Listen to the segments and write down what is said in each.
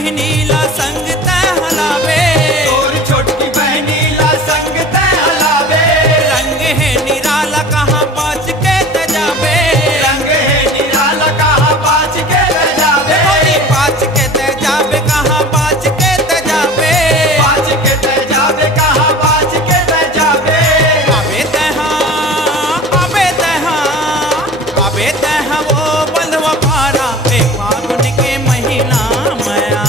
बहनी ला संग तै हलावे, तोर छोटकी बहनी ला संग तै हलावे। रंग है निराला कहाँ पाँच के त जावे, रंग है निराला कहाँ पाँच के त जावे। भौजी पाँच के त जावे कहाँ पाँच के त जावे, पाँच के त जावे कहाँ पाँच के त जावे। आवे तहाँ आवे तहाँ आवे तहाँ वो बंधवा पारा ए फागुन के महीना मया।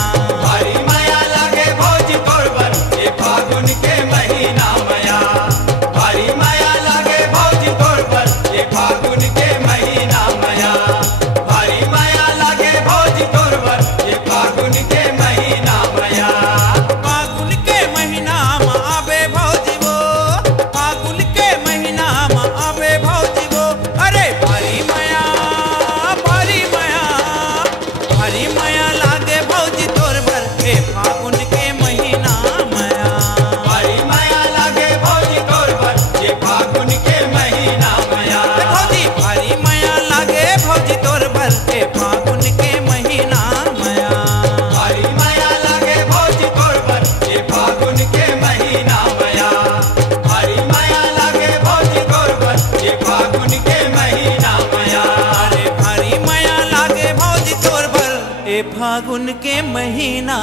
भारी माया लागे भौजी तोर पर ये फागुन के महीना मया। भारी माया लागे भौजी तोर पर ये फागुन के महीना मया। भारी माया लागे भौजी तोर पर ये फागुन के महीना मया। फागुन के महीना में आवे भौजी वो, फागुन के महीना में आवे भौजी वो। अरे भारी माया भारी माया भारी माया लागे भौजी तोर पर ए फागुन के महीना मया। भारी माया लागे भौजी तोर पर ये फागुन के महीना मया। भौजी भारी माया लागे भौजी तोर पर ए फागुन के महीना मया। भारी माया लागे भौजी तोर पर ये फागुन के महीना मया। भारी माया लागे भौजी तोर पर ये फागुन के महीना मया। अरे भारी माया लागे भौजी तोर पर ए फागुन के महीना